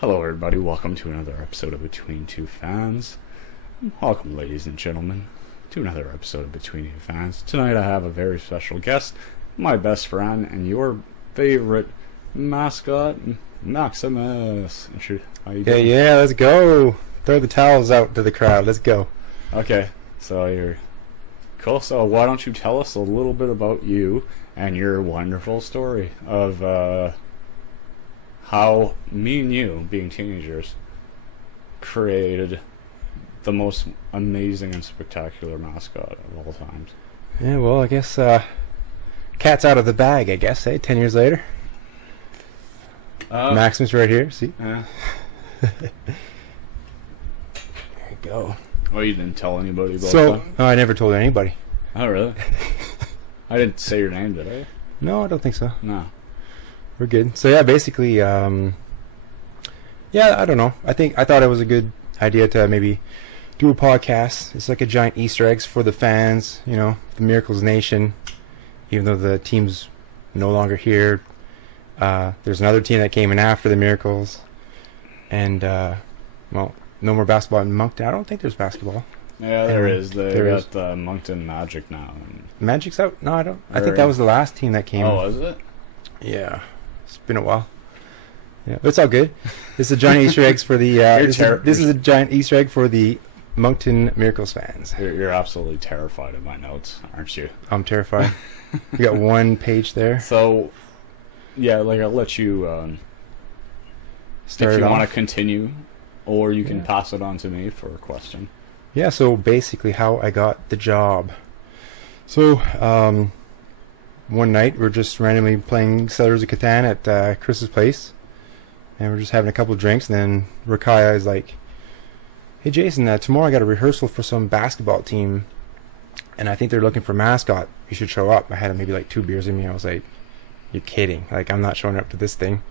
Hello, everybody. Welcome to another episode of Between Two Fans. Welcome, ladies and gentlemen, to another episode of Between Two Fans. Tonight, I have a very special guest, my best friend, and your favorite mascot, Maximus. How you doing? Yeah, let's go. Throw the towels out to the crowd. Let's go. Okay, so you're cool. So why don't you tell us a little bit about you and your wonderful story of how me and you, being teenagers, created the most amazing and spectacular mascot of all times. Yeah, well, I guess cat's out of the bag, I guess, 10 years later. Maximus right here, see? Yeah. There you go. Oh, you didn't tell anybody about So, that? no, I never told anybody. Oh, really? I didn't say your name, did I? No, I don't think so. No. We're good. So, yeah, basically, yeah, I don't know. I thought it was a good idea to maybe do a podcast. It's like a giant Easter eggs for the fans, you know, the Miracles Nation. Even though the team's no longer here, there's another team that came in after the Miracles. And, well, no more basketball in Moncton. I don't think there's basketball. Yeah, there is. They there got is. the Moncton Magic now. Magic's out? No, I don't. I think that was the last team that came. Oh, was it? Yeah. It's been a while. Yeah, but it's all good. This is a giant Easter eggs for the. This is a giant Easter egg for the Moncton Miracles fans. You're absolutely terrified of my notes, aren't you? I'm terrified. We got one page there. So, yeah, like I'll let you Start if you it want to off. continue, or you can Yeah. pass it on to me for a question. Yeah. So basically, how I got the job. So one night we're just randomly playing Settlers of Catan at Chris's place, and we're just having a couple of drinks, and then Rakaya is like, "Hey Jason, tomorrow I got a rehearsal for some basketball team, and I think they're looking for mascot. You should show up." I had maybe like 2 beers in me. I was like, "You're kidding? Like, I'm not showing up to this thing.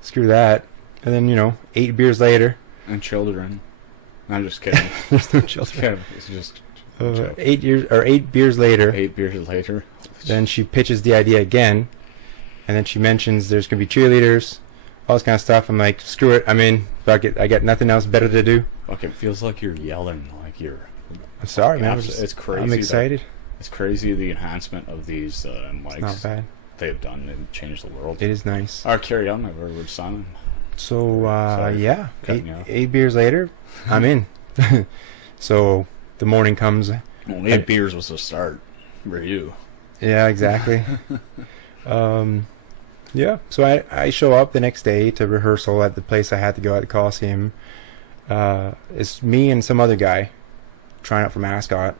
Screw that." And then 8 beers later, And children. I'm just kidding. there's no children. It's just 8 beers later, 8 beers later. then she pitches the idea again, and then she mentions there's gonna be cheerleaders, all this kind of stuff. I'm like, screw it, I'm in. Fuck it, I got nothing else better to do. Look, it feels like you're yelling, like you're... I'm sorry, man. It's crazy. I'm excited. It's crazy the enhancement of these mics It's not bad. they've done. They've changed the world. It is nice. Alright, carry on, my word, Simon. So, Sorry yeah, cutting you off. 8 beers later, I'm in. So, the morning comes. Well, 8 beers was the start for you. Yeah, exactly. Yeah, so I show up the next day to rehearsal at the place I had to go at the Coliseum. It's me and some other guy trying out for mascot.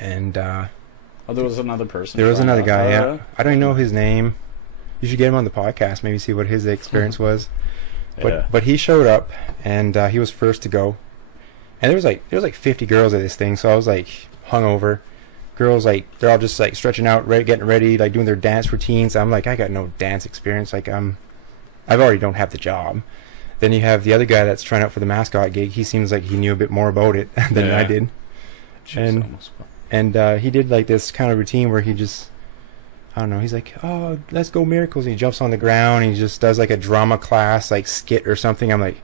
And Oh, there was another person. there was trying another out. guy, yeah. I don't even know his name. You should get him on the podcast, maybe see what his experience was. Yeah. But he showed up, and he was first to go. And there was like 50 girls at this thing, so I was like hungover. Girls, like, they're all just like stretching out, getting ready, like doing their dance routines. I'm like, I got no dance experience. Like, I've already don't have the job. Then you have the other guy that's trying out for the mascot gig. He seems like he knew a bit more about it than Yeah. I did. Jeez, And he did like this kind of routine where he just, I don't know, he's like, "Oh, let's go Miracles." And he jumps on the ground and he just does like a drama class, like skit or something. I'm like,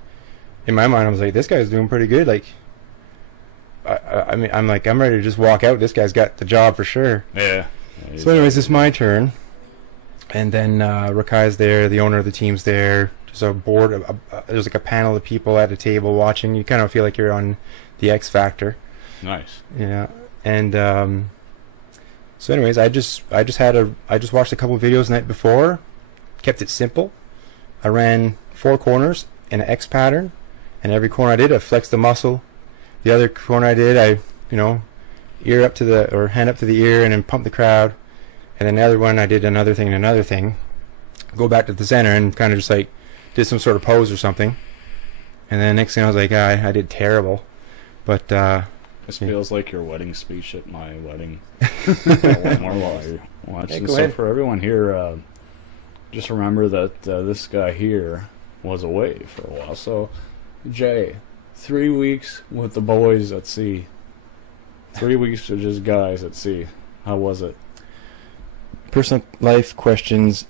in my mind, I was like, this guy's doing pretty good. Like, I mean, I'm like, I'm ready to just walk out. This guy's got the job for sure. Yeah. So anyways, it's my turn. And then Rakai's there, the owner of the team's there. There's a board, there's like a panel of people at a table watching. You kind of feel like you're on the X Factor. Nice. Yeah. And so anyways, I just watched a couple of videos the night before, kept it simple. I ran 4 corners in an X pattern, and every corner I did, I flexed the muscle. The other corner I did, I ear up to the, or hand up to the ear, and then pump the crowd. And then the other one, I did another thing and another thing. Go back to the center and kind of just like did some sort of pose or something. And then next thing I was like, I did terrible. But This feels like your wedding speech at my wedding. One more while you're watching. Yeah, go So ahead. for everyone here, just remember that this guy here was away for a while. So, Jay, 3 weeks with the boys at sea. 3 weeks of just guys at sea. How was it? personal life questions